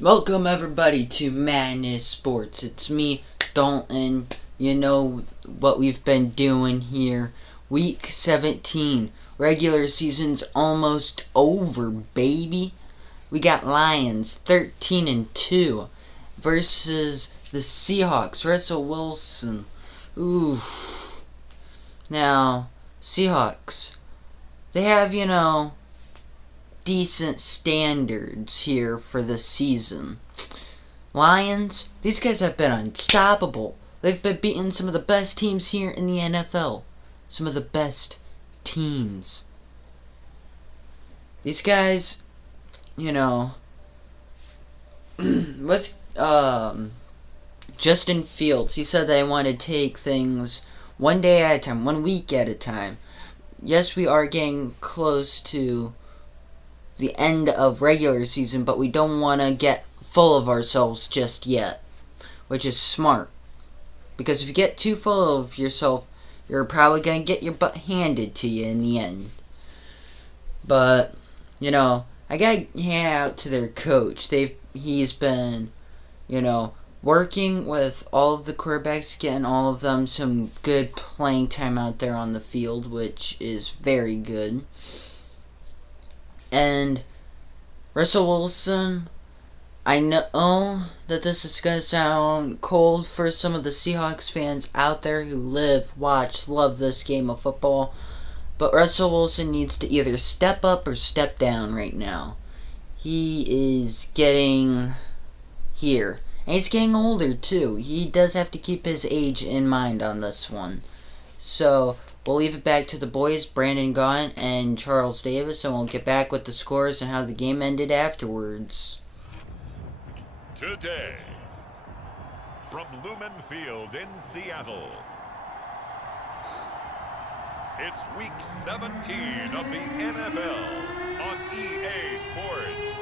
Welcome everybody to Madness Sports. It's me, Dalton. You know what we've been doing here. Week 17. Regular season's almost over, baby. We got Lions 13-2 versus the Seahawks. Russell Wilson. Ooh. Now, Seahawks. They have, decent standards here for the season. Lions, these guys have been unstoppable. They've been beating some of the best teams here in the NFL. Some of the best teams. These guys, with Justin Fields, he said they want to take things one day at a time, 1 week at a time. Yes, we are getting close to the end of regular season, but we don't want to get full of ourselves just yet, which is smart. Because if you get too full of yourself, you're probably going to get your butt handed to you in the end. But, I got to hand out to their coach. He's been, working with all of the quarterbacks, getting all of them some good playing time out there on the field, which is very good. And Russell Wilson, I know that this is going to sound cold for some of the Seahawks fans out there who live, watch, love this game of football, but Russell Wilson needs to either step up or step down right now. He is getting here. And he's getting older too. He does have to keep his age in mind on this one. So we'll leave it back to the boys, Brandon Gaughan and Charles Davis, and we'll get back with the scores and how the game ended afterwards. Today, from Lumen Field in Seattle, it's Week 17 of the NFL on EA Sports.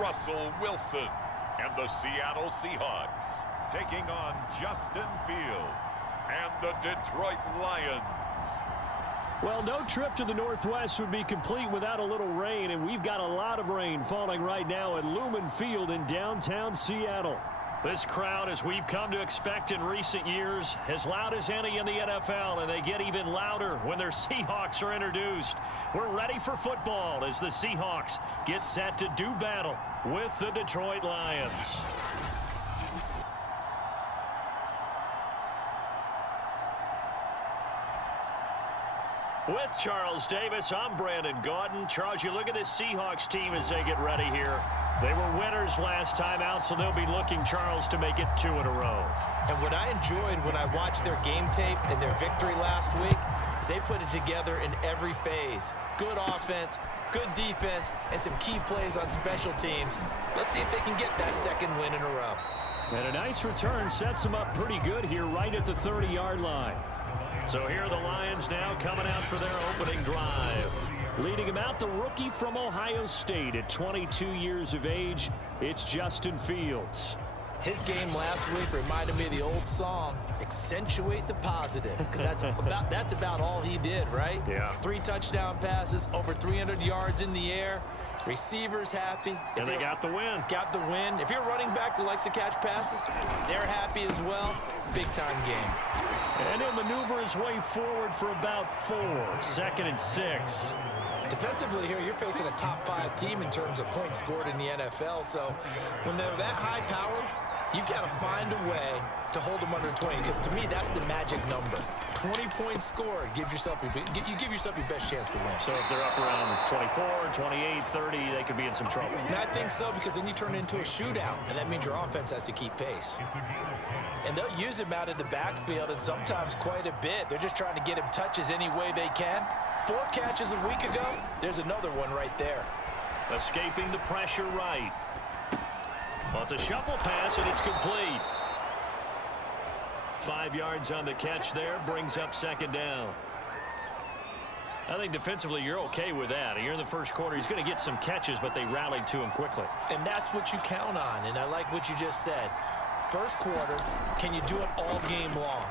Russell Wilson and the Seattle Seahawks taking on Justin Fields and the Detroit Lions. Well, no trip to the Northwest would be complete without a little rain, and we've got a lot of rain falling right now at Lumen Field in downtown Seattle. This crowd, as we've come to expect in recent years, as loud as any in the NFL, and they get even louder when their Seahawks are introduced. We're ready for football as the Seahawks get set to do battle with the Detroit Lions. With Charles Davis, I'm Brandon Gaughan. Charles, you look at this Seahawks team as they get ready here. They were winners last time out, so they'll be looking, Charles, to make it 2 in a row. And what I enjoyed when I watched their game tape and their victory last week is they put it together in every phase. Good offense, good defense, and some key plays on special teams. Let's see if they can get that second win in a row. And a nice return sets them up pretty good here right at the 30-yard line. So here are the Lions now coming out for their opening drive. Leading him out, the rookie from Ohio State at 22 years of age, it's Justin Fields. His game last week reminded me of the old song, Accentuate the Positive, because that's about all he did, right? Yeah. 3 touchdown passes, over 300 yards in the air. Receivers happy. And they got the win. Got the win. If you're a running back that likes to catch passes, they're happy as well. Big-time game. And he'll maneuver his way forward for about 4. 2nd and 6. Defensively here, you're facing a top-5 team in terms of points scored in the NFL. So when they're that high-powered, you've got to find a way to hold them under 20, because to me, that's the magic number. 20 points scored gives yourself your best chance to win. So if they're up around 24, 28, 30, they could be in some trouble. And I think so, because then you turn it into a shootout, and that means your offense has to keep pace. And they'll use him out in the backfield, and sometimes quite a bit. They're just trying to get him touches any way they can. 4 catches a week ago, there's another one right there. Escaping the pressure right. Well, it's a shuffle pass, and it's complete. 5 yards on the catch there, brings up 2nd down. I think defensively you're okay with that. You're in the first quarter. He's going to get some catches, but they rallied to him quickly. And that's what you count on, and I like what you just said. First quarter, can you do it all game long?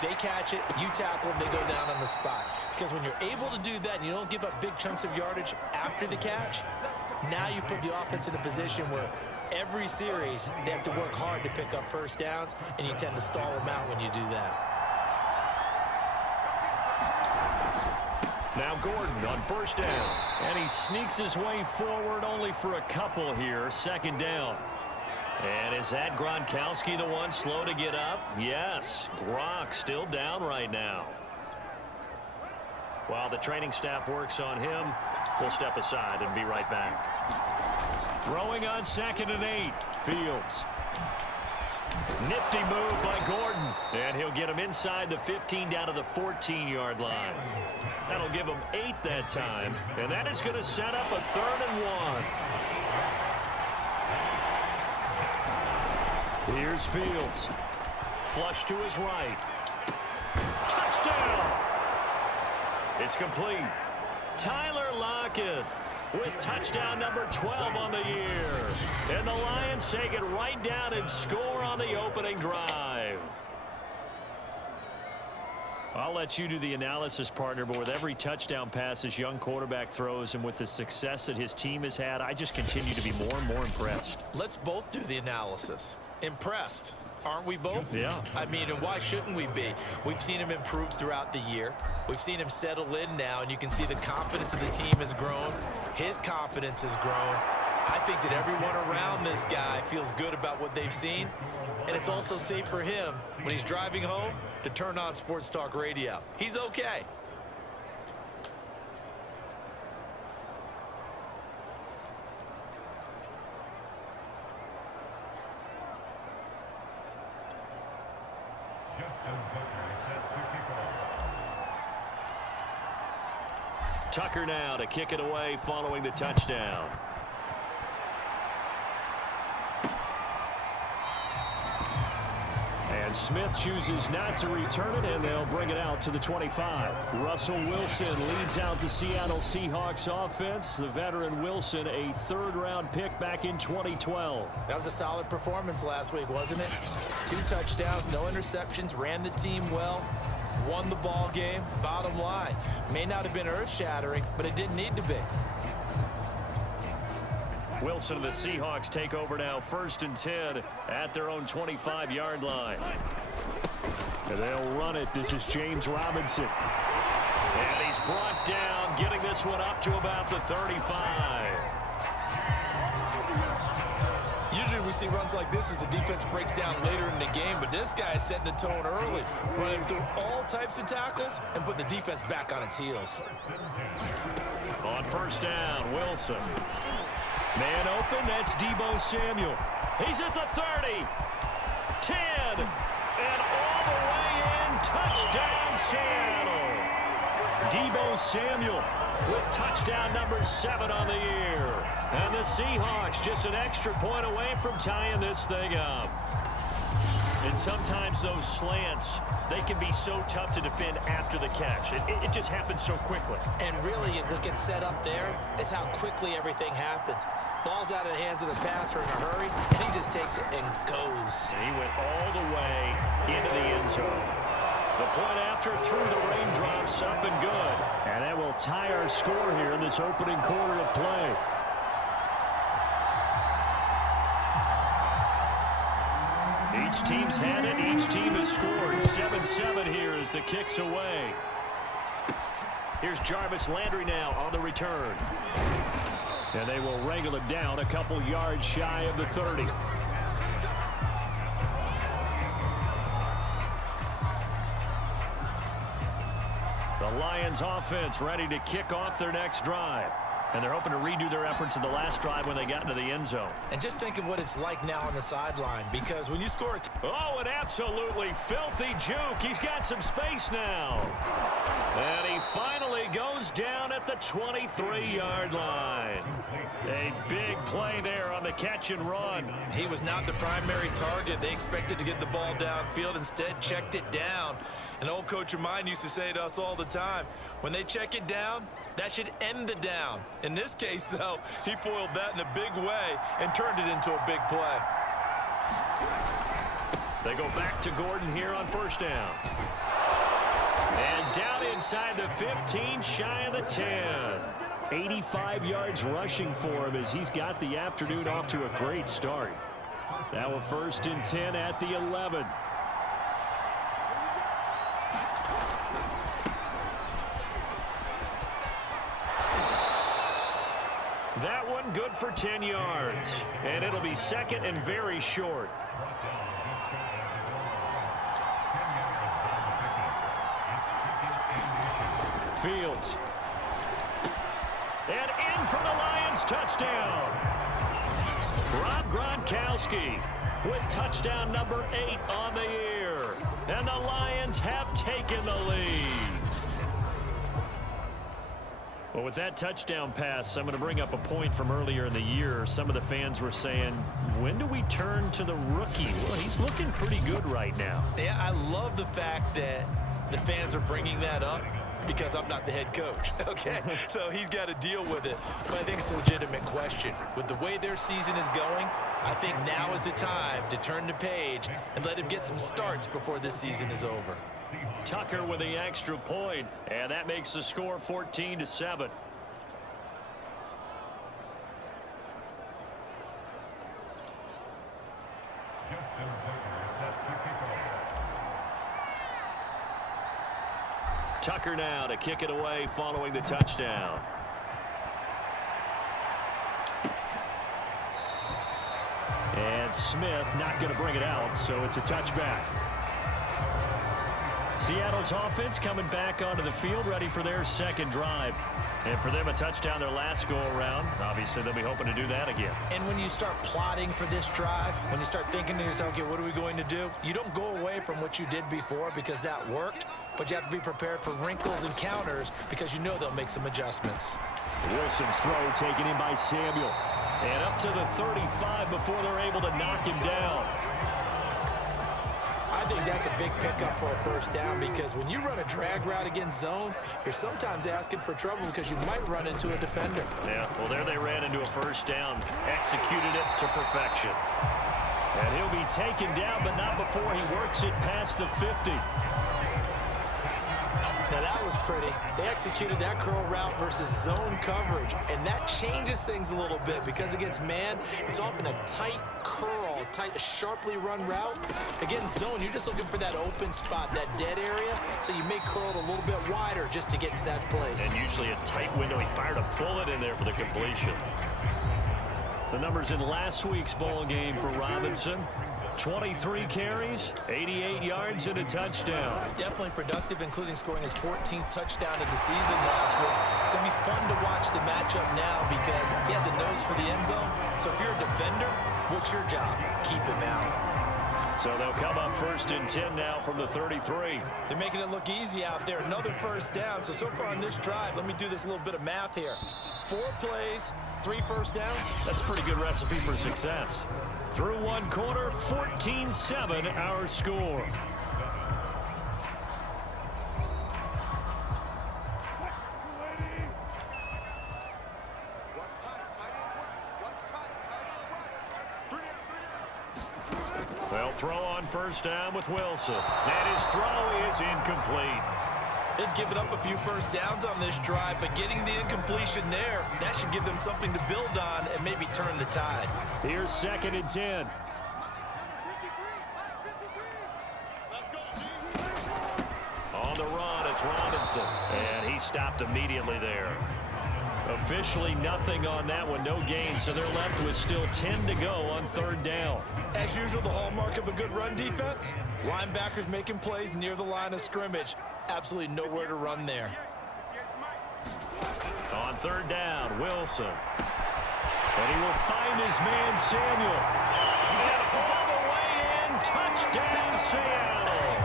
They catch it, you tackle them, they go down on the spot. Because when you're able to do that and you don't give up big chunks of yardage after the catch, now you put the offense in a position where every series they have to work hard to pick up first downs, and you tend to stall them out when you do that. Now Gordon on first down. And he sneaks his way forward only for a couple here. Second down. And is that Gronkowski the one slow to get up? Yes. Gronk still down right now. While the training staff works on him, we'll step aside and be right back. Throwing on 2nd and 8. Fields. Nifty move by Gordon. And he'll get him inside the 15 down to the 14-yard line. That'll give him 8 that time. And that is going to set up a 3rd and 1. Here's Fields. Flush to his right. Touchdown! It's complete. Tyler Lockett with touchdown number 12 on the year. And the Lions take it right down and score on the opening drive. I'll let you do the analysis, partner, but with every touchdown pass this young quarterback throws and with the success that his team has had, I just continue to be more and more impressed. Let's both do the analysis. Impressed. Aren't we both? Yeah. I mean, and why shouldn't we be? We've seen him improve throughout the year. We've seen him settle in now, and you can see the confidence of the team has grown. His confidence has grown. I think that everyone around this guy feels good about what they've seen, and it's also safe for him when he's driving home to turn on Sports Talk Radio. He's okay. Tucker now to kick it away following the touchdown. And Smith chooses not to return it, and they'll bring it out to the 25. Russell Wilson leads out the Seattle Seahawks offense. The veteran Wilson, a 3rd-round pick back in 2012. That was a solid performance last week, wasn't it? 2 touchdowns, no interceptions, ran the team well, won the ball game. Bottom line, may not have been earth-shattering, but it didn't need to be. Wilson and the Seahawks take over now, 1st and 10 at their own 25-yard line. And they'll run it. This is James Robinson. And he's brought down, getting this one up to about the 35. Usually we see runs like this as the defense breaks down later in the game, but this guy is setting the tone early, running through all types of tackles and put the defense back on its heels. On 1st down, Wilson. Man open, that's Deebo Samuel. He's at the 30, 10, and all the way in. Touchdown, Seattle. Deebo Samuel with touchdown number 7 on the year. And the Seahawks just an extra point away from tying this thing up. And sometimes those slants, they can be so tough to defend after the catch. It just happens so quickly. And really, what gets set up there is how quickly everything happens. Ball's out of the hands of the passer in a hurry, and he just takes it and goes. And he went all the way into the end zone. The point after through the raindrops, up and good. And that will tie our score here in this opening quarter of play. Each team's had it. Each team has scored. 7-7 here as the kick's away. Here's Jarvis Landry now on the return. And they will wrangle him down a couple yards shy of the 30. The Lions offense ready to kick off their next drive. And they're hoping to redo their efforts in the last drive when they got into the end zone. And just think of what it's like now on the sideline, because when you score oh, an absolutely filthy juke. He's got some space now. And he finally goes down at the 23-yard line. A big play there on the catch and run. He was not the primary target. They expected to get the ball downfield. Instead, checked it down. An old coach of mine used to say to us all the time, when they check it down, that should end the down. In this case, though, he foiled that in a big way and turned it into a big play. They go back to Gordon here on first down. And down inside the 15, shy of the 10. 85 yards rushing for him as he's got the afternoon off to a great start. Now a 1st and 10 at the 11. That one good for 10 yards. And it'll be 2nd and very short. Fields. And in for the Lions, touchdown. Rob Gronkowski with touchdown number 8 on the year. And the Lions have taken the lead. Well, with that touchdown pass, I'm going to bring up a point from earlier in the year. Some of the fans were saying, when do we turn to the rookie? Well, he's looking pretty good right now. Yeah, I love the fact that the fans are bringing that up because I'm not the head coach, okay? So he's got to deal with it. But I think it's a legitimate question. With the way their season is going, I think now is the time to turn the page and let him get some starts before this season is over. Tucker with the extra point, and that makes the score 14-7. Tucker now to kick it away following the touchdown. And Smith not going to bring it out, so it's a touchback. Seattle's offense coming back onto the field, ready for their second drive. And for them, a touchdown their last go-around. Obviously, they'll be hoping to do that again. And when you start plotting for this drive, when you start thinking to yourself, okay, what are we going to do? You don't go away from what you did before because that worked, but you have to be prepared for wrinkles and counters because you know they'll make some adjustments. Wilson's throw taken in by Samuel. And up to the 35 before they're able to knock him down. I think that's a big pickup for a first down because when you run a drag route against zone, you're sometimes asking for trouble because you might run into a defender. Yeah, well, there they ran into a first down, executed it to perfection. And he'll be taken down, but not before he works it past the 50. Now that was pretty. They executed that curl route versus zone coverage, and that changes things a little bit because against man, it's often a tight curl, tight, sharply run route. Against zone, you're just looking for that open spot, that dead area, so you may curl it a little bit wider just to get to that place. And usually a tight window. He fired a bullet in there for the completion. The numbers in last week's ball game for Robinson. 23 carries, 88 yards, and a touchdown. Definitely productive, including scoring his 14th touchdown of the season last week. It's going to be fun to watch the matchup now because he has a nose for the end zone. So if you're a defender, what's your job? Keep him out. So they'll come up 1st and 10 now from the 33. They're making it look easy out there. Another first down. So far on this drive, let me do this little bit of math here. 4 plays, 3 first downs. That's a pretty good recipe for success. Through one quarter, 14-7 our score. Well, throw on first down with Wilson. And his throw is incomplete. They've given up a few first downs on this drive, but getting the incompletion there, that should give them something to build on and maybe turn the tide. Here's 2nd and 10. On the run, it's Robinson. And he stopped immediately there. Officially nothing on that one, no gain, so they're left with still 10 to go on 3rd down. As usual, the hallmark of a good run defense, linebackers making plays near the line of scrimmage. Absolutely nowhere to run there. On 3rd down, Wilson. And he will find his man, Samuel. And all the way in, touchdown, Seattle.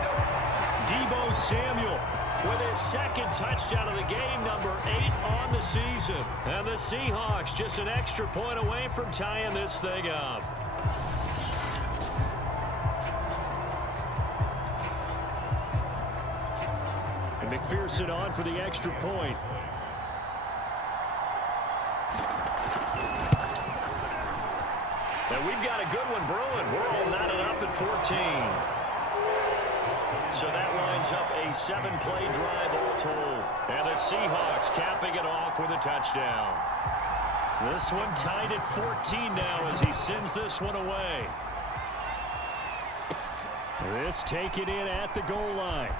Deebo Samuel with his 2nd touchdown of the game, number 8 on the season. And the Seahawks just an extra point away from tying this thing up. McPherson on for the extra point. And we've got a good one brewing. We're all knotted up at 14. So that lines up a 7-play drive all told. And the Seahawks capping it off with a touchdown. This one tied at 14 now as he sends this one away. This taken in at the goal line.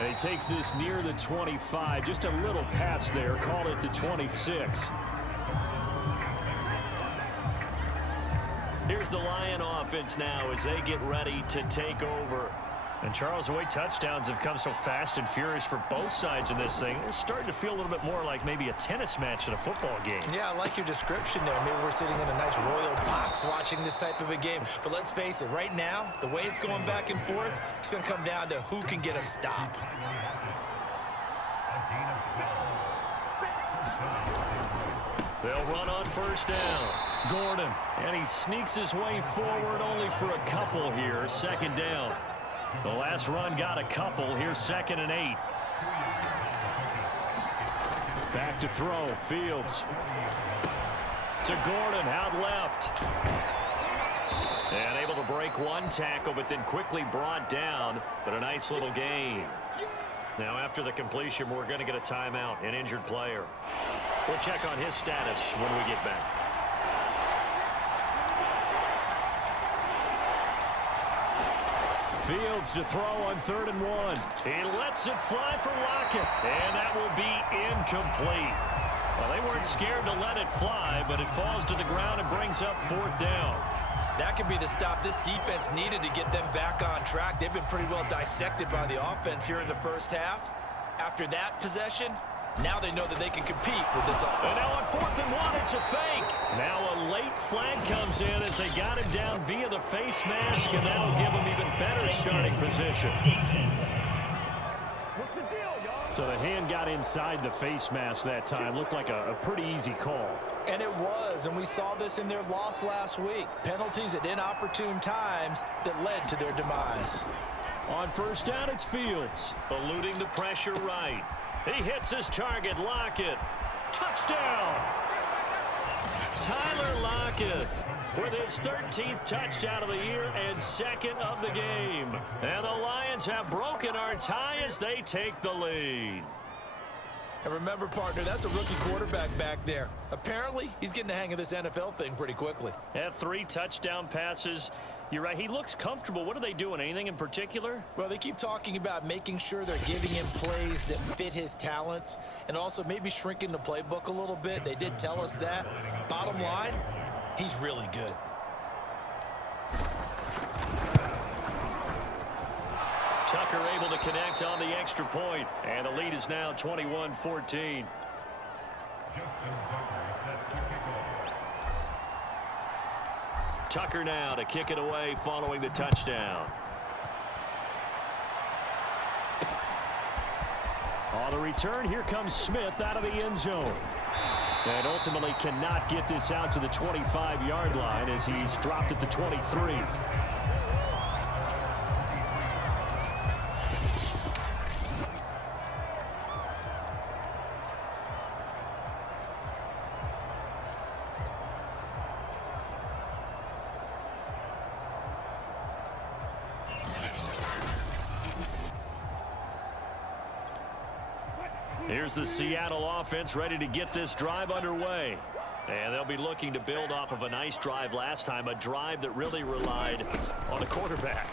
And he takes this near the 25. Just a little pass there. Call it the 26. Here's the Lion offense now as they get ready to take over. And Charles, the way touchdowns have come so fast and furious for both sides in this thing, it's starting to feel a little bit more like maybe a tennis match in a football game. Yeah, I like your description there. Maybe we're sitting in a nice royal box watching this type of a game. But let's face it, right now, the way it's going back and forth, it's going to come down to who can get a stop. They'll run on first down. Gordon, and he sneaks his way forward only for a couple here. Second down. The last run got a couple. Here's 2nd and 8. Back to throw. Fields. To Gordon, out left. And able to break one tackle, but then quickly brought down. But a nice little gain. Now after the completion, we're going to get a timeout, an injured player. We'll check on his status when we get back. Fields to throw on 3rd and 1. He lets it fly for Lockett. And that will be incomplete. Well, they weren't scared to let it fly, but it falls to the ground and brings up 4th down. That could be the stop this defense needed to get them back on track. They've been pretty well dissected by the offense here in the first half. After that possession, now they know that they can compete with this offense. And now on 4th and 1, it's a fake. Now a late flag comes in as they got him down via the face mask, and that'll give him even better starting position. What's the deal, y'all? So the hand got inside the face mask that time. Looked like a pretty easy call. And it was, and we saw this in their loss last week. Penalties at inopportune times that led to their demise. On first down, it's Fields. Eluding the pressure right. He hits his target, Lockett. Touchdown! Tyler Lockett with his 13th touchdown of the year and 2nd of the game. And the Lions have broken our tie as they take the lead. And remember, partner, that's a rookie quarterback back there. Apparently, he's getting the hang of this NFL thing pretty quickly. Had 3 touchdown passes. You're right, he looks comfortable. What are they doing? Anything in particular? Well, they keep talking about making sure they're giving him plays that fit his talents and also maybe shrinking the playbook a little bit. They did tell us that. Bottom line, he's really good. Tucker able to connect on the extra point, and the lead is now 21-14. Tucker now to kick it away following the touchdown. On the return, here comes Smith out of the end zone. And ultimately cannot get this out to the 25-yard line as he's dropped at the 23. Here's the Seattle offense ready to get this drive underway. And they'll be looking to build off of a nice drive last time, a drive that really relied on the quarterback.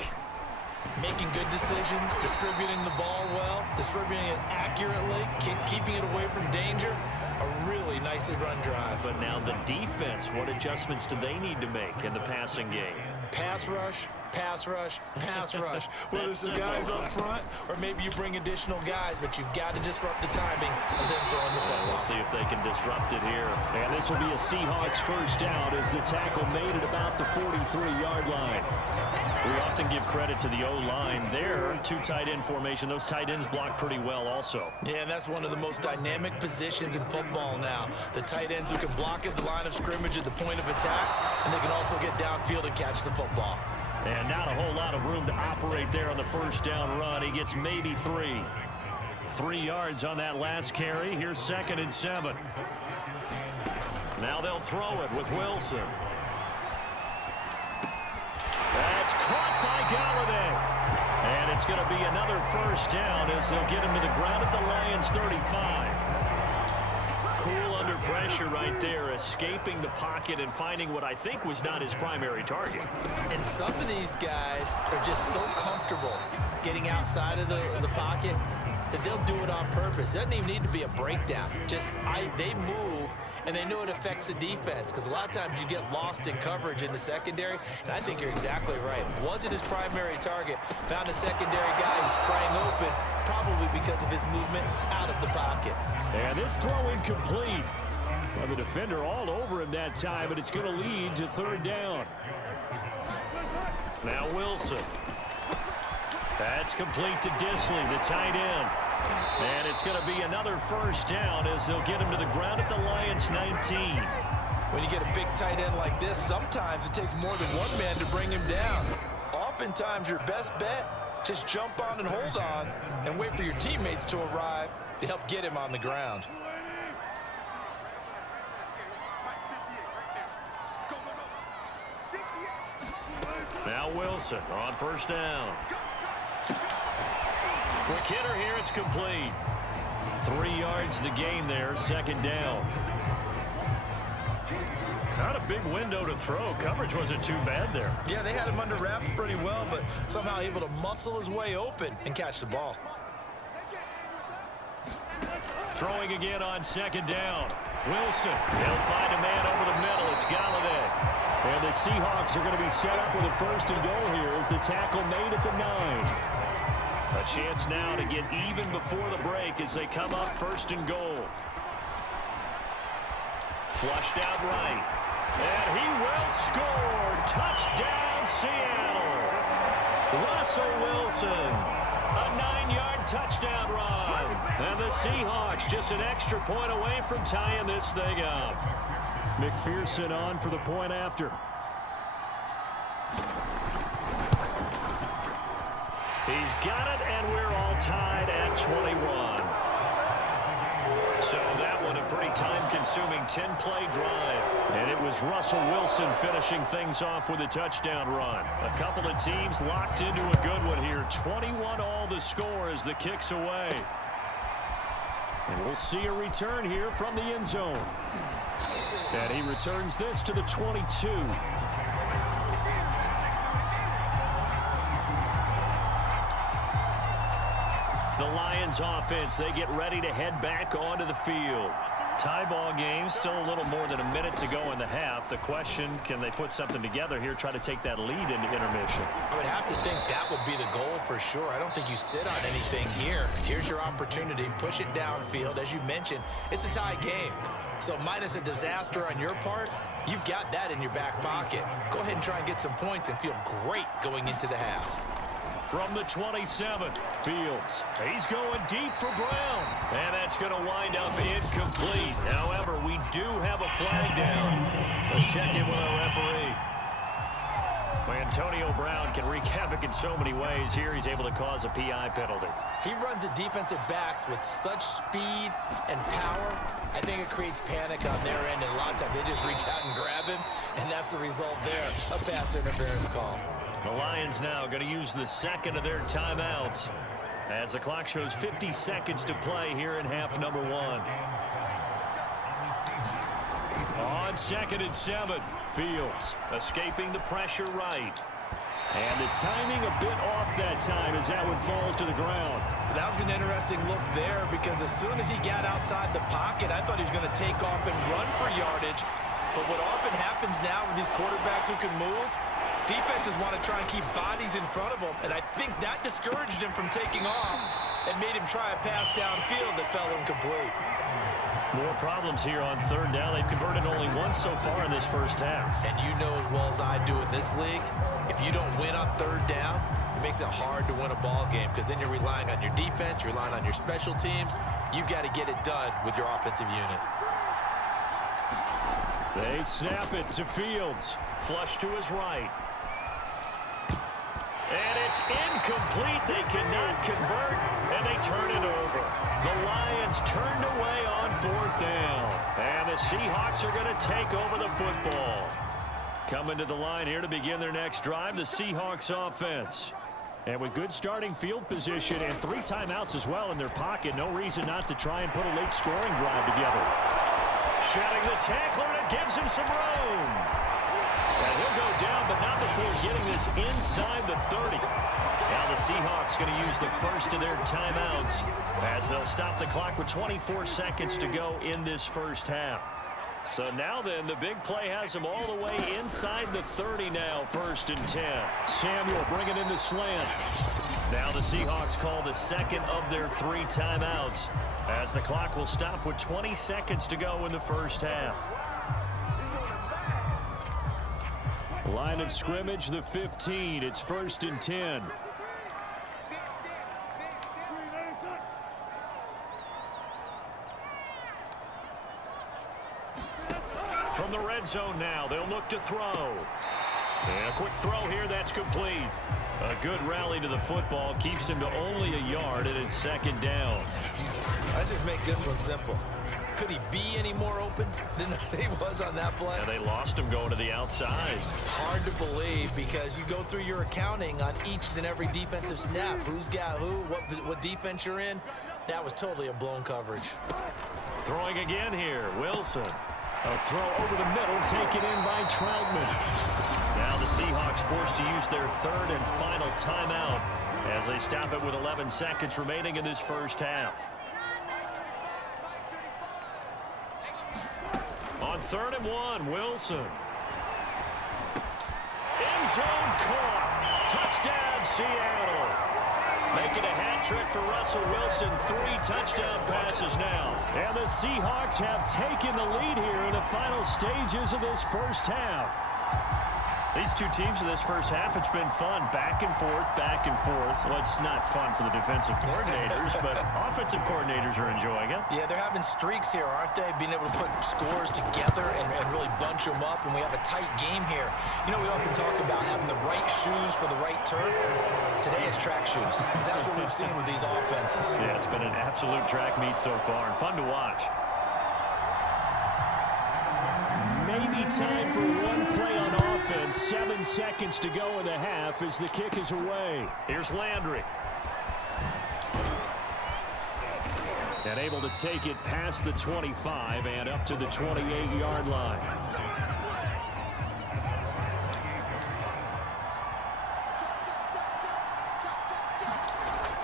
Making good decisions, distributing the ball well, distributing it accurately, keeping it away from danger. A really nicely run drive. But now the defense, what adjustments do they need to make in the passing game? Pass rush, pass rush, pass rush. Whether it's the guys up front or maybe you bring additional guys, but you've got to disrupt the timing of them throwing the football. We'll see if they can disrupt it here. And this will be a Seahawks first down as the tackle made it about the 43-yard line. We often give credit to the O-line there. 2 tight end formation. Those tight ends block pretty well also. Yeah, and that's one of the most dynamic positions in football now. The tight ends who can block at the line of scrimmage at the point of attack, and they can also get downfield and catch the football. And not a whole lot of room to operate there on the first down run. He gets maybe 3. 3 yards on that last carry. Here's 2nd and 7. Now they'll throw it with Wilson. That's caught by Galladay. And it's going to be another first down as they'll get him to the ground at the Lions 35. Cool under pressure right there, escaping the pocket and finding what I think was not his primary target. And some of these guys are just so comfortable getting outside of the pocket that they'll do it on purpose. It doesn't even need to be a breakdown. They move, and they know it affects the defense, because a lot of times you get lost in coverage in the secondary, and I think you're exactly right. Wasn't his primary target. Found a secondary guy who sprang open, probably because of his movement out of the pocket. And this throw incomplete. Well, the defender all over him that time, but it's going to lead to 3rd down. Now Wilson. That's complete to Disley, the tight end. And it's going to be another first down as they'll get him to the ground at the Lions 19. When you get a big tight end like this, sometimes it takes more than one man to bring him down. Oftentimes your best bet, just jump on and hold on and wait for your teammates to arrive to help get him on the ground. Now Wilson on first down. Quick hitter here, it's complete. 3 yards the gain there, 2nd down. Not a big window to throw. Coverage wasn't too bad there. Yeah, they had him under wraps pretty well, but somehow able to muscle his way open and catch the ball. Throwing again on 2nd down. Wilson, they'll find a man over the middle. It's Galladay. And the Seahawks are going to be set up with a 1st and goal here as the tackle made at the 9. A chance now to get even before the break as they come up 1st and goal. Flushed out right. And he will score. Touchdown, Seattle. Russell Wilson. A 9-yard touchdown run. And the Seahawks just an extra point away from tying this thing up. McPherson on for the point after. He's got it, and we're all tied at 21. So that one a pretty time-consuming 10-play drive. And it was Russell Wilson finishing things off with a touchdown run. A couple of teams locked into a good one here. 21 all the score as the kick's away. And we'll see a return here from the end zone. And he returns this to the 22. The Lions offense, they get ready to head back onto the field. Tie ball game, still a little more than a minute to go in the half. The question, can they put something together here, try to take that lead into intermission? I would have to think that would be the goal for sure. I don't think you sit on anything here. Here's your opportunity. Push it downfield. As you mentioned, it's a tie game. So minus a disaster on your part, you've got that in your back pocket. Go ahead and try and get some points and feel great going into the half. From the 27, Fields. He's going deep for Brown. And that's going to wind up incomplete. However, we do have a flag down. Let's check in with our referee. Antonio Brown can wreak havoc in so many ways. Here he's able to cause a PI penalty. He runs the defensive backs with such speed and power. I think it creates panic on their end, and a lot of times they just reach out and grab him, and that's the result there, a pass interference call. The Lions now going to use the 2nd of their timeouts as the clock shows 50 seconds to play here in half number 1. On 2nd and 7, Fields escaping the pressure right. And the timing a bit off that time as that one falls to the ground. That was an interesting look there because as soon as he got outside the pocket, I thought he was going to take off and run for yardage. But what often happens now with these quarterbacks who can move, defenses want to try and keep bodies in front of them, and I think that discouraged him from taking off and made him try a pass downfield that fell incomplete. More problems here on 3rd down. They've converted only once so far in this first half. And you know as well as I do in this league, if you don't win on 3rd down, it makes it hard to win a ball game because then you're relying on your defense, you're relying on your special teams. You've got to get it done with your offensive unit. They snap it to Fields. Flush to his right. It's incomplete. They cannot convert, and they turn it over. The Lions turned away on 4th down. And the Seahawks are going to take over the football. Coming to the line here to begin their next drive, the Seahawks offense. And with good starting field position and 3 timeouts as well in their pocket, no reason not to try and put a late scoring drive together. Shedding the tackler, and it gives him some room. And he'll go down, but not before getting this inside the 30. Now the Seahawks going to use the first of their timeouts as they'll stop the clock with 24 seconds to go in this first half. So now then, the big play has him all the way inside the 30 now, 1st and 10. Samuel bringing in the slant. Now the Seahawks call the second of their 3 timeouts as the clock will stop with 20 seconds to go in the first half. Line of scrimmage, the 15. It's 1st and 10. From the red zone now, they'll look to throw. And a quick throw here, that's complete. A good rally to the football keeps him to only a yard, and it's 2nd down. Let's just make this one simple. Could he be any more open than he was on that play? And they lost him going to the outside. Hard to believe because you go through your accounting on each and every defensive snap. Who's got who, what defense you're in. That was totally a blown coverage. Throwing again here, Wilson. A throw over the middle, taken in by Troutman. Now the Seahawks forced to use their 3rd and final timeout as they stop it with 11 seconds remaining in this first half. On 3rd and 1, Wilson. End zone caught. Touchdown, Seattle. Making a hat trick for Russell Wilson. 3 touchdown passes now. And the Seahawks have taken the lead here in the final stages of this first half. These 2 teams in this first half, it's been fun. Back and forth, back and forth. Well, it's not fun for the defensive coordinators, but offensive coordinators are enjoying it. Yeah, they're having streaks here, aren't they? Being able to put scores together and really bunch them up, and we have a tight game here. You know, we often talk about having the right shoes for the right turf. Today it's track shoes. That's what we've seen with these offenses. Yeah, it's been an absolute track meet so far, and fun to watch. Maybe time for one play on offense. 7 seconds to go in the half as the kick is away. Here's Landry. And able to take it past the 25 and up to the 28-yard line.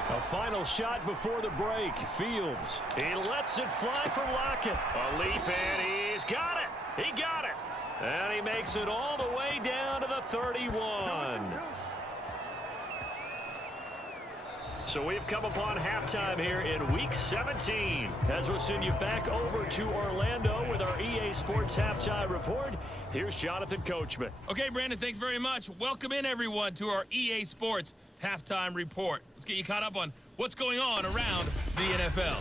A final shot before the break. Fields. He lets it fly for Lockett. A leap, and he's got it. He got it. And he makes it all the way down to the 31. So we've come upon halftime here in Week 17. As we'll send you back over to Orlando with our EA Sports Halftime Report. Here's Jonathan Coachman. Okay, Brandon, thanks very much. Welcome in, everyone, to our EA Sports Halftime Report. Let's get you caught up on what's going on around the NFL.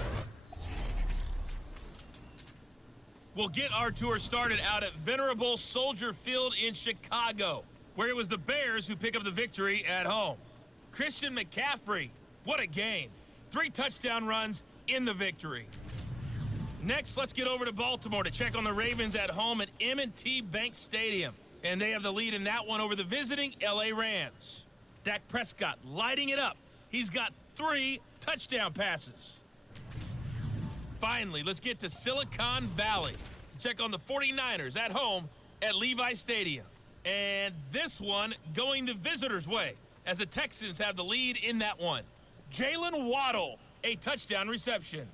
We'll get our tour started out at Venerable Soldier Field in Chicago, where it was the Bears who pick up the victory at home. Christian McCaffrey, what a game. 3 touchdown runs in the victory. Next, let's get over to Baltimore to check on the Ravens at home at M&T Bank Stadium. And they have the lead in that one over the visiting LA Rams. Dak Prescott lighting it up. He's got 3 touchdown passes. Finally, let's get to Silicon Valley to check on the 49ers at home at Levi Stadium. And this one going the visitors' way as the Texans have the lead in that one. Jalen Waddle, a touchdown reception.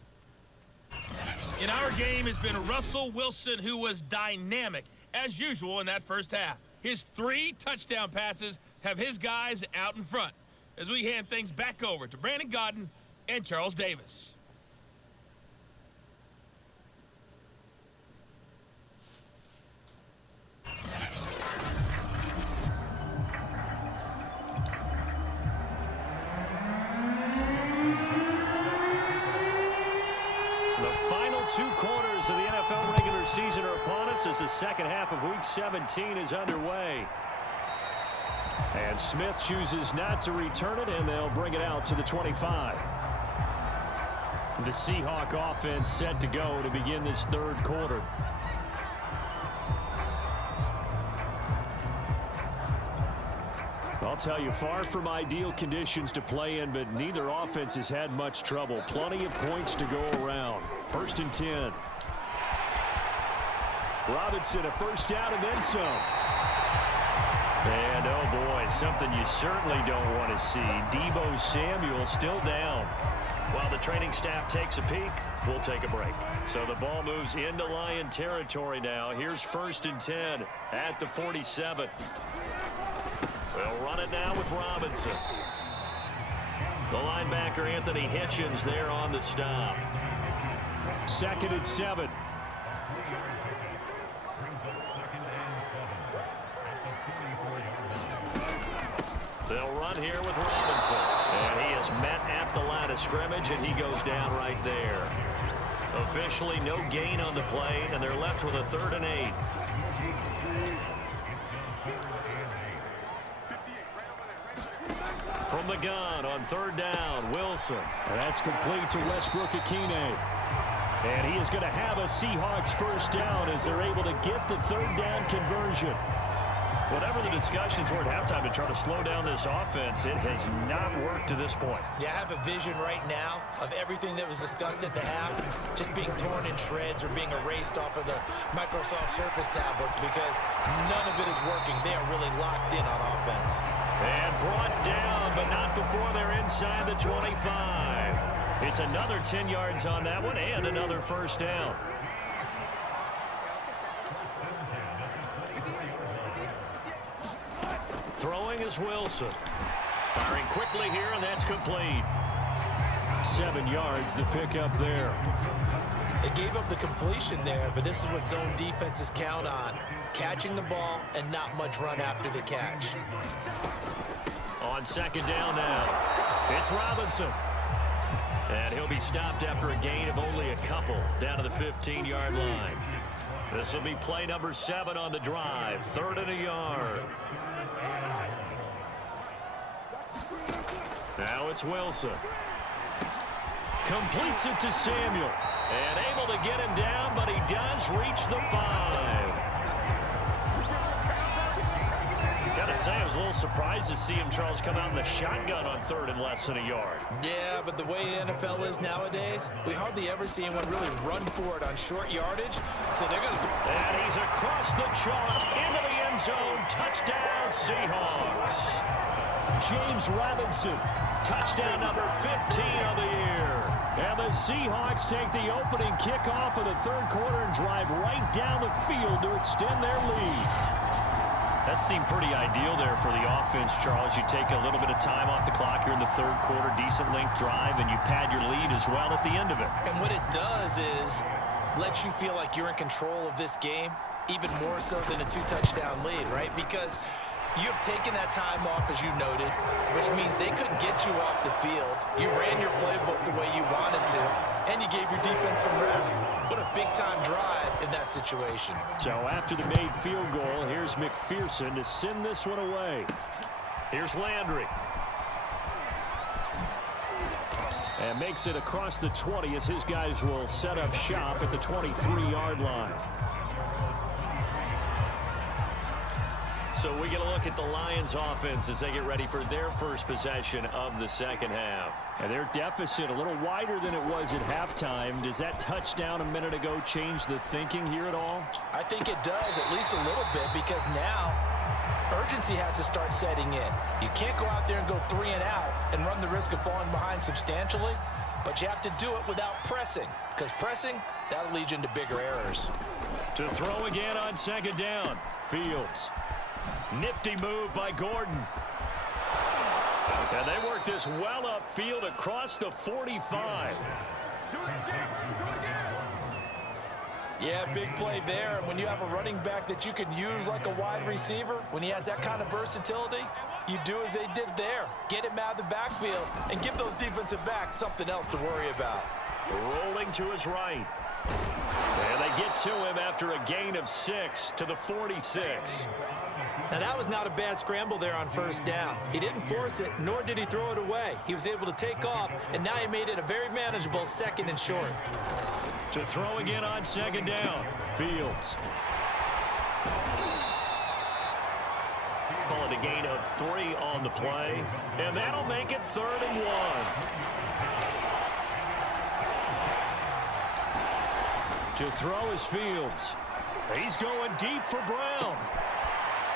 In our game has been Russell Wilson, who was dynamic, as usual, in that first half. His 3 touchdown passes have his guys out in front as we hand things back over to Brandon Godden and Charles Davis. The final 2 quarters of the NFL regular season are upon us as the second half of Week 17 is underway. And Smith chooses not to return it, and they'll bring it out to the 25. The Seahawk offense set to go to begin this third quarter. I'll tell you, far from ideal conditions to play in, but neither offense has had much trouble. Plenty of points to go around. 1st and 10. Robinson, a first down and then some. And, oh boy, something you certainly don't want to see. Deebo Samuel still down. While the training staff takes a peek, we'll take a break. So the ball moves into Lion territory now. Here's 1st and 10 at the 47. We'll run it now with Robinson. The linebacker, Anthony Hitchens, there on the stop. 2nd and 7. They'll run here with Robinson. And he is met at the line of scrimmage, and he goes down right there. Officially no gain on the play, and they're left with a 3rd and 8. From the gun on 3rd down, Wilson. And that's complete to Westbrook-Ikhine. And he is going to have a Seahawks first down as they're able to get the 3rd down conversion. Whatever the discussions were at halftime to try to slow down this offense, it has not worked to this point. Yeah, I have a vision right now of everything that was discussed at the half just being torn in shreds or being erased off of the Microsoft Surface tablets because none of it is working. They are really locked in on offense. And brought down, but not before they're inside the 25. It's another 10 yards on that one and another first down. Throwing is Wilson. Firing quickly here, and that's complete. 7 yards, the pickup there. They gave up the completion there, but this is what zone defenses count on. Catching the ball and not much run after the catch. On 2nd down now, it's Robinson. And he'll be stopped after a gain of only a couple down to the 15-yard line. This will be play number 7 on the drive. 3rd and a yard. Now it's Wilson. Completes it to Samuel. And able to get him down, but he does reach the 5. Gotta say, I was a little surprised to see him, Charles, come out in the shotgun on 3rd and less than a yard. Yeah, but the way the NFL is nowadays, we hardly ever see anyone really run for it on short yardage. So they're going to... And he's across the chalk into the end zone. Touchdown, Seahawks. James Robinson, touchdown number 15 of the year. And the Seahawks take the opening kickoff of the 3rd quarter and drive right down the field to extend their lead. That seemed pretty ideal there for the offense, Charles. You take a little bit of time off the clock here in the 3rd quarter, decent length drive, and you pad your lead as well at the end of it. And what it does is let you feel like you're in control of this game, even more so than a 2-touchdown lead, right? Because you have taken that time off, as you noted, which means they couldn't get you off the field. You ran your playbook the way you wanted to, and you gave your defense some rest. What a big-time drive in that situation. So after the made field goal, here's McPherson to send this one away. Here's Landry. And makes it across the 20 as his guys will set up shop at the 23-yard line. So we get a look at the Lions offense as they get ready for their first possession of the second half. And their deficit a little wider than it was at halftime. Does that touchdown a minute ago change the thinking here at all? I think it does, at least a little bit, because now urgency has to start setting in. You can't go out there and go 3 and out and run the risk of falling behind substantially, but you have to do it without pressing, because pressing, that'll lead you into bigger errors. To throw again on 2nd down, Fields. Nifty move by Gordon. And they work this well upfield across the 45. Yeah, big play there. And when you have a running back that you can use like a wide receiver, when he has that kind of versatility, you do as they did there. Get him out of the backfield and give those defensive backs something else to worry about. Rolling to his right. And they get to him after a gain of 6 to the 46. Now, that was not a bad scramble there on first down. He didn't force it, nor did he throw it away. He was able to take off, and now he made it a very manageable 2nd and short. To throw again on 2nd down. Fields. Call it a gain of 3 on the play, and that'll make it 3rd and 1. To throw is Fields. He's going deep for Brown.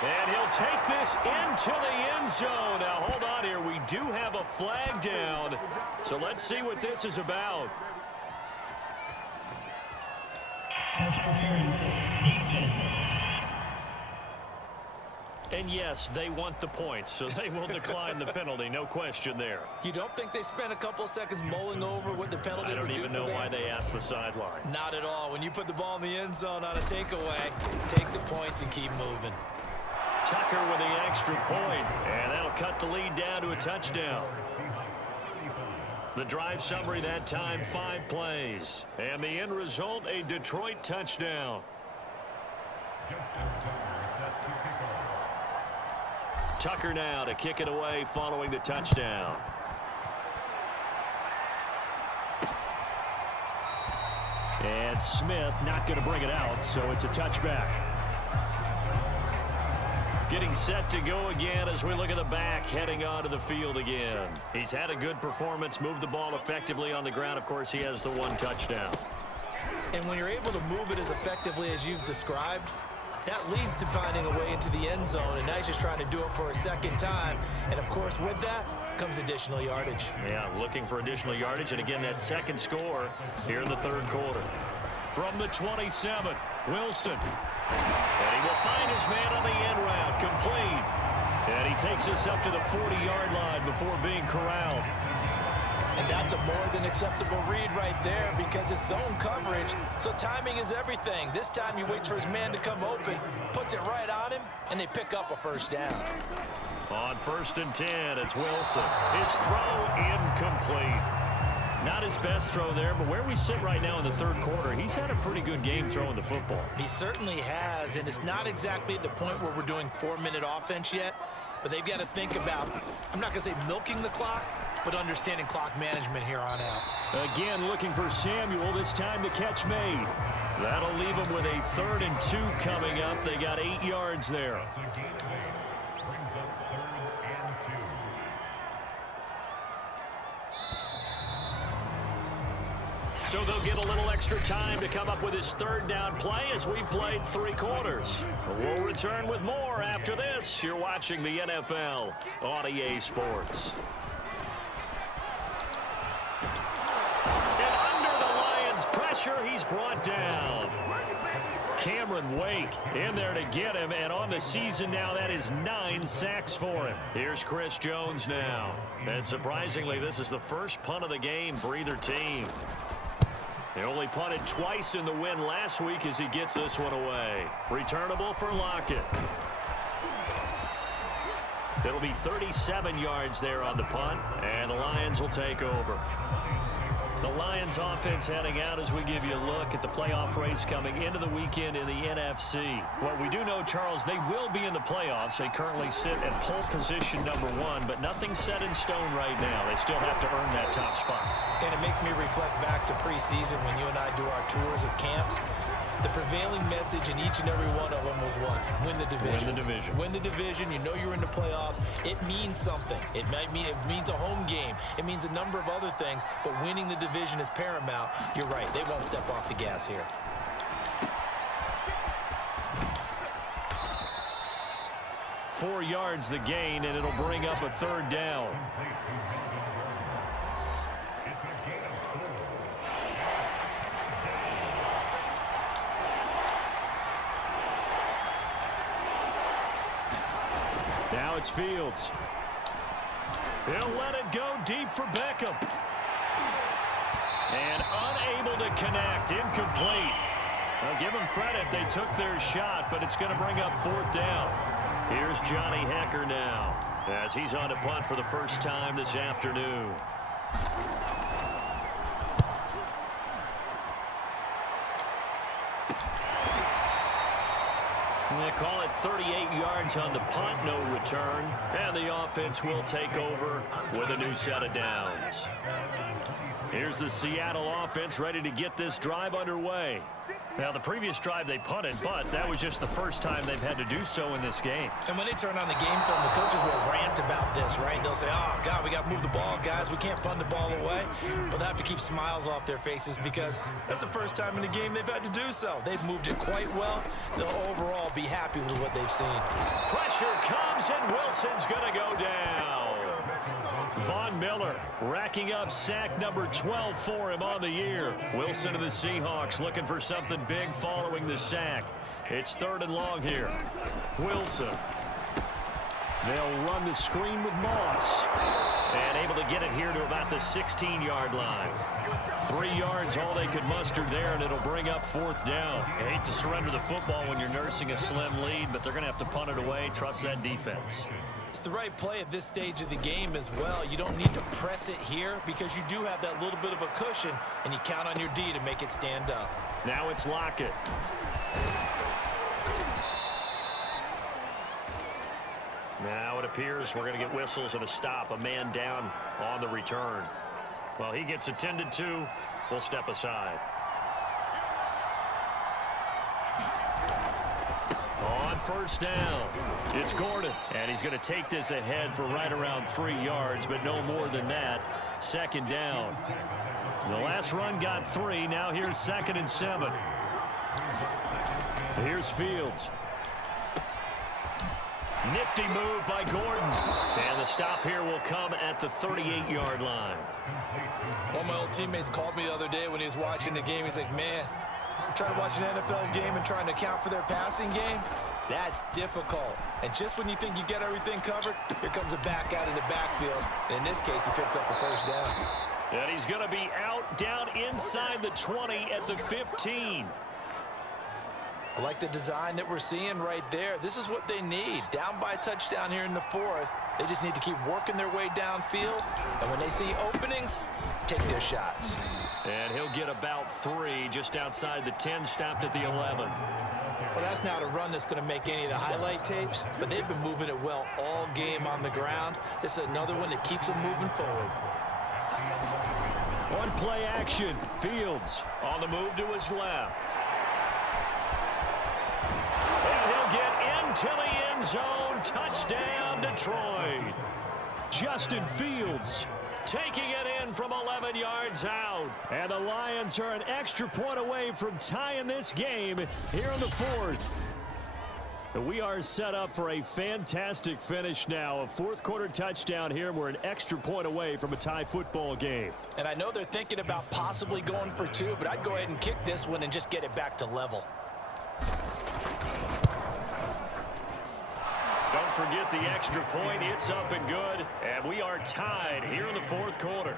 And he'll take this into the end zone. Now, hold on here. We do have a flag down. So let's see what this is about. And yes, they want the points, so they will decline the penalty. No question there. You don't think they spent a couple of seconds mulling over what the penalty would do for them? I don't even know why they asked the sideline. Not at all. When you put the ball in the end zone on a takeaway, take the points and keep moving. Tucker with the extra point, and that'll cut the lead down to a touchdown. The drive summary that time, 5 plays. And the end result, a Detroit touchdown. Tucker now to kick it away following the touchdown. And Smith not going to bring it out, so it's a touchback. Getting set to go again as we look at the back, heading onto the field again. He's had a good performance, moved the ball effectively on the ground. Of course, he has the 1 touchdown. And when you're able to move it as effectively as you've described, that leads to finding a way into the end zone, and now he's just trying to do it for a 2nd time. And, of course, with that comes additional yardage. Yeah, looking for additional yardage, and again, that 2nd score here in the 3rd quarter. From the 27, Wilson. And he will find his man on the end route, complete. And he takes us up to the 40-yard line before being corralled. And that's a more than acceptable read right there because it's zone coverage, so timing is everything. This time he waits for his man to come open, puts it right on him, and they pick up a 1st down. On 1st and 10, it's Wilson. His throw incomplete. Not his best throw there, but where we sit right now in the 3rd quarter, he's had a pretty good game throwing the football. He certainly has, and it's not exactly at the point where we're doing 4-minute offense yet, but they've got to think about, I'm not going to say milking the clock, but understanding clock management here on out. Again, looking for Samuel, this time the catch made. That'll leave him with a 3rd and 2 coming up. They got 8 yards there. So they'll get a little extra time to come up with his 3rd down play as we played 3 quarters. We'll return with more after this. You're watching the NFL on EA Sports. And under the Lions' pressure, he's brought down. Cameron Wake in there to get him, and on the season now, that is 9 sacks for him. Here's Chris Jones now. And surprisingly, this is the first punt of the game for either team. They only punted twice in the win last week as he gets this one away. Returnable for Lockett. It'll be 37 yards there on the punt, and the Lions will take over. The Lions offense heading out as we give you a look at the playoff race coming into the weekend in the NFC. Well, we do know, Charles, they will be in the playoffs. They currently sit at pole position number 1, but nothing's set in stone right now. They still have to earn that top spot. And it makes me reflect back to preseason when you and I do our tours of camps. The prevailing message in each and every one of them was what? Win the division. Win the division. Win the division. You know you're in the playoffs. It means something. It means a home game. It means a number of other things, but winning the division is paramount. You're right. They won't step off the gas here. Four yards the gain, and it'll bring up a 3rd down. Now it's Fields. He'll let it go deep for Beckham. And unable to connect. Incomplete. I'll give them credit. They took their shot, but it's going to bring up 4th down. Here's Johnny Hecker now as he's on to punt for the first time this afternoon. They call it 38 yards on the punt, no return. And the offense will take over with a new set of downs. Here's the Seattle offense ready to get this drive underway. Now, the previous drive they punted, but that was just the first time they've had to do so in this game. And when they turn on the game film, the coaches will rant about this, right? They'll say, oh, God, we got to move the ball, guys. We can't punt the ball away. But they have to keep smiles off their faces because that's the first time in the game they've had to do so. They've moved it quite well. They'll overall be happy with what they've seen. Pressure comes, and Wilson's going to go down. Von Miller racking up sack number 12 for him on the year. Wilson of the Seahawks looking for something big following the sack. It's 3rd and long here. Wilson. They'll run the screen with Moss. And able to get it here to about the 16-yard line. 3 yards, all they could muster there, and it'll bring up 4th down. You hate to surrender the football when you're nursing a slim lead, but they're going to have to punt it away. Trust that defense. It's the right play at this stage of the game as well. You don't need to press it here because you do have that little bit of a cushion, and you count on your D to make it stand up. Now it's Lockett. Now it appears we're going to get whistles and a stop. A man down on the return. Well, he gets attended to. We'll step aside. On 1st down, it's Gordon. And he's going to take this ahead for right around 3 yards, but no more than that. 2nd down. The last run got 3. Now here's 2nd and 7. Here's Fields. Nifty move by Gordon. And the stop here will come at the 38-yard line. One of my old teammates called me the other day when he was watching the game. He's like, man, trying to watch an NFL game and trying to account for their passing game, that's difficult. And just when you think you get everything covered, here comes a back out of the backfield. And in this case, he picks up a 1st down. And he's going to be out down inside the 20 at the 15. I like the design that we're seeing right there. This is what they need. Down by a touchdown here in the 4th. They just need to keep working their way downfield. And when they see openings, take their shots. And he'll get about 3 just outside the 10, stopped at the 11. Well, that's not a run that's going to make any of the highlight tapes, but they've been moving it well all game on the ground. This is another one that keeps them moving forward. One play action. Fields on the move to his left. And he'll get into the end zone. Touchdown, Detroit. Justin Fields taking it in from 11 yards out. And the Lions are an extra point away from tying this game here in the 4th. We are set up for a fantastic finish now. A 4th quarter touchdown here. We're an extra point away from a tie football game. And I know they're thinking about possibly going for 2, but I'd go ahead and kick this one and just get it back to level. Don't forget the extra point. It's up and good. And we are tied here in the 4th quarter.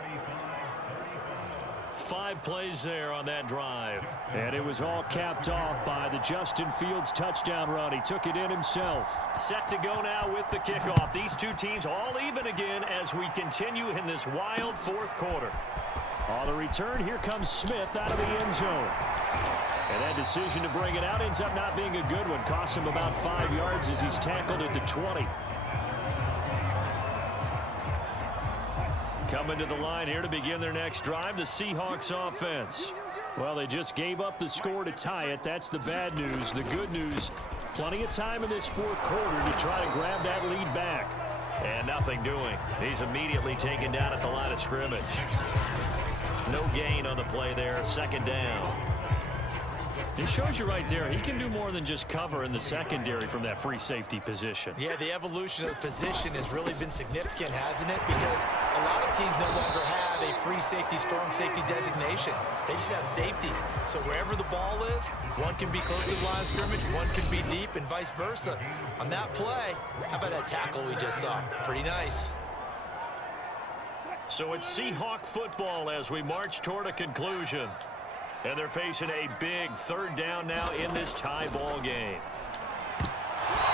5 plays there on that drive. And it was all capped off by the Justin Fields touchdown run. He took it in himself. Set to go now with the kickoff. These two teams all even again as we continue in this wild 4th quarter. On the return, here comes Smith out of the end zone. And that decision to bring it out ends up not being a good one. Costs him about 5 yards as he's tackled at the 20. Coming to the line here to begin their next drive, the Seahawks offense. Well, they just gave up the score to tie it. That's the bad news. The good news, plenty of time in this 4th quarter to try to grab that lead back. And nothing doing. He's immediately taken down at the line of scrimmage. No gain on the play there. 2nd down. It shows you right there, he can do more than just cover in the secondary from that free safety position. Yeah, the evolution of the position has really been significant, hasn't it? Because a lot of teams no longer have a free safety, strong safety designation. They just have safeties. So wherever the ball is, one can be close to the line of scrimmage, one can be deep, and vice versa. On that play, how about that tackle we just saw? Pretty nice. So it's Seahawk football as we march toward a conclusion. And they're facing a big 3rd down now in this tie ball game. And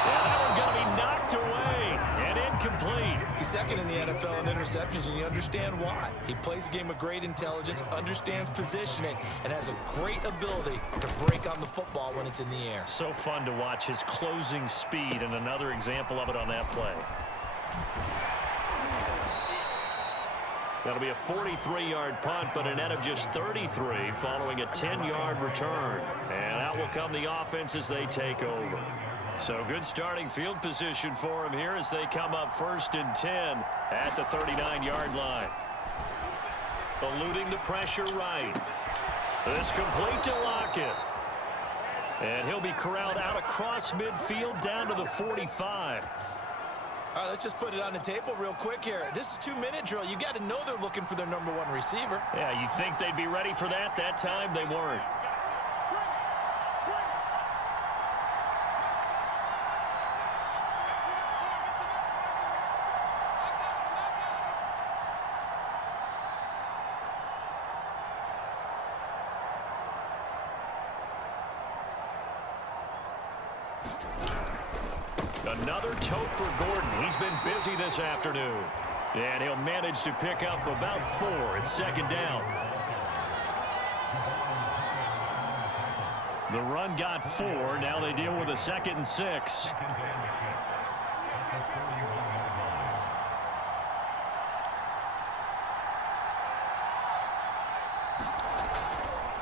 that one's going to be knocked away. And in incomplete. He's second in the NFL in interceptions, and you understand why. He plays a game of great intelligence, understands positioning, and has a great ability to break on the football when it's in the air. So fun to watch his closing speed, and another example of it on that play. That'll be a 43-yard punt, but a net of just 33 following a 10-yard return. And out will come the offense as they take over. So good starting field position for them here as they come up 1st and 10 at the 39-yard line. Eluding the pressure right. This complete to Lockett. And he'll be corralled out across midfield down to the 45. All right, let's just put it on the table real quick here. This is 2-minute drill. You got to know they're looking for their number 1 receiver. Yeah, you think they'd be ready for that? That time they weren't. Another tote for Gordon. He's been busy this afternoon. And he'll manage to pick up about 4 at 2nd down. The run got 4. Now they deal with a 2nd and 6.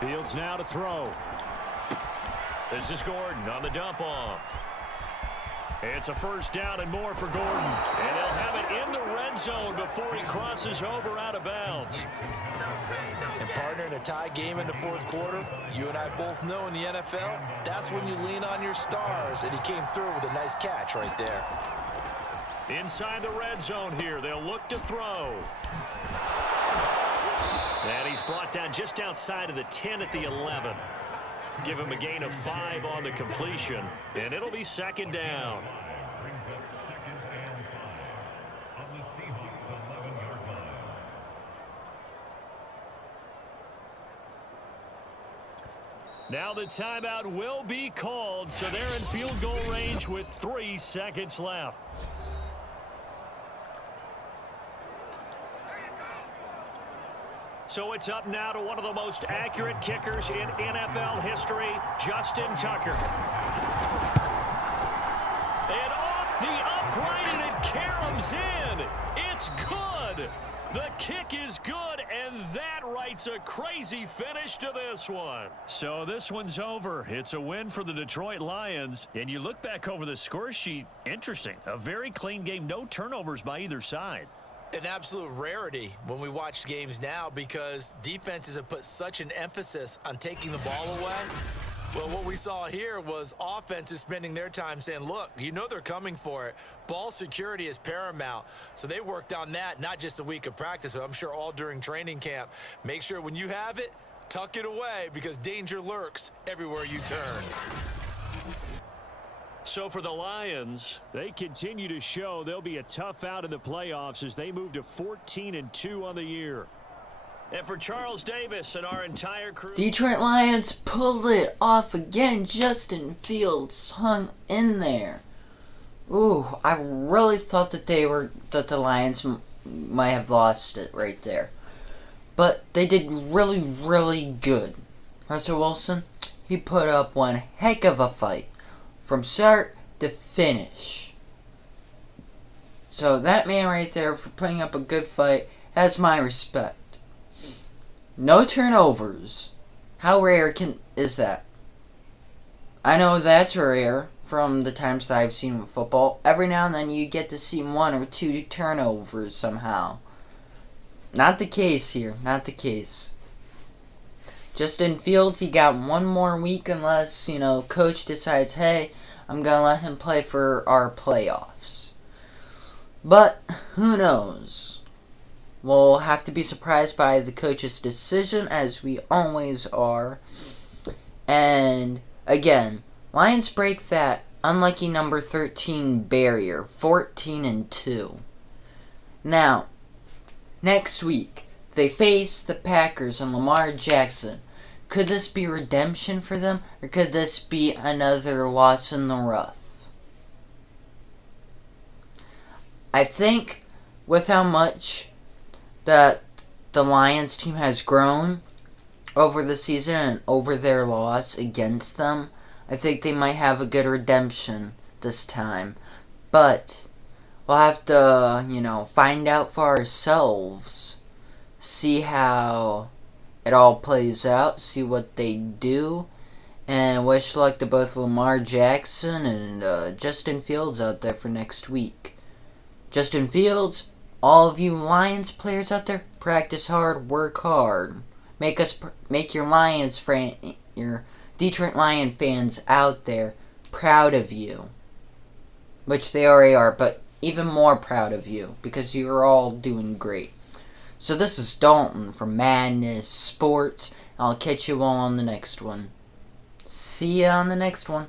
Fields now to throw. This is Gordon on the dump off. It's a 1st down and more for Gordon. And they'll have it in the red zone before he crosses over out of bounds. And partner, in a tie game in the 4th quarter, you and I both know in the NFL, that's when you lean on your stars. And he came through with a nice catch right there. Inside the red zone here, they'll look to throw. And he's brought down just outside of the 10 at the 11. Give him a gain of 5 on the completion, and it'll be 2nd down. Now the timeout will be called, so they're in field goal range with 3 seconds left. So it's up now to one of the most accurate kickers in NFL history, Justin Tucker. And off the upright, and it caroms in. It's good. The kick is good, and that writes a crazy finish to this one. So this one's over. It's a win for the Detroit Lions. And you look back over the score sheet, interesting. A very clean game, no turnovers by either side. An absolute rarity when we watch games now because defenses have put such an emphasis on taking the ball away. Well, what we saw here was offenses spending their time saying, look, you know they're coming for it. Ball security is paramount. So they worked on that, not just a week of practice, but I'm sure all during training camp. Make sure when you have it, tuck it away because danger lurks everywhere you turn. So for the Lions, they continue to show they'll be a tough out in the playoffs as they move to 14-2 on the year. And for Charles Davis and our entire crew, Detroit Lions pulled it off again. Justin Fields hung in there. Ooh, I really thought that the Lions might have lost it right there. But they did really, really good. Russell Wilson, he put up one heck of a fight. From start to finish. So that man right there for putting up a good fight has my respect. No turnovers. How rare is that? I know that's rare from the times that I've seen with football. Every now and then you get to see 1 or 2 turnovers somehow. Not the case here. Not the case. Justin Fields, he got 1 more week unless, coach decides, hey, I'm going to let him play for our playoffs. But, who knows? We'll have to be surprised by the coach's decision, as we always are. And, again, Lions break that unlucky number 13 barrier, 14-2. Now, next week, they face the Packers and Lamar Jackson. Could this be redemption for them, or could this be another loss in the rough? I think with how much that the Lions team has grown over the season and over their loss against them, I think they might have a good redemption this time. But we'll have to, find out for ourselves. See how it all plays out. See what they do. And wish luck to both Lamar Jackson and Justin Fields out there for next week. Justin Fields, all of you Lions players out there, practice hard, work hard. Make your Detroit Lion fans out there proud of you. Which they already are, but even more proud of you because you're all doing great. So this is Dalton from Madden Sports. I'll catch you all on the next one. See ya on the next one.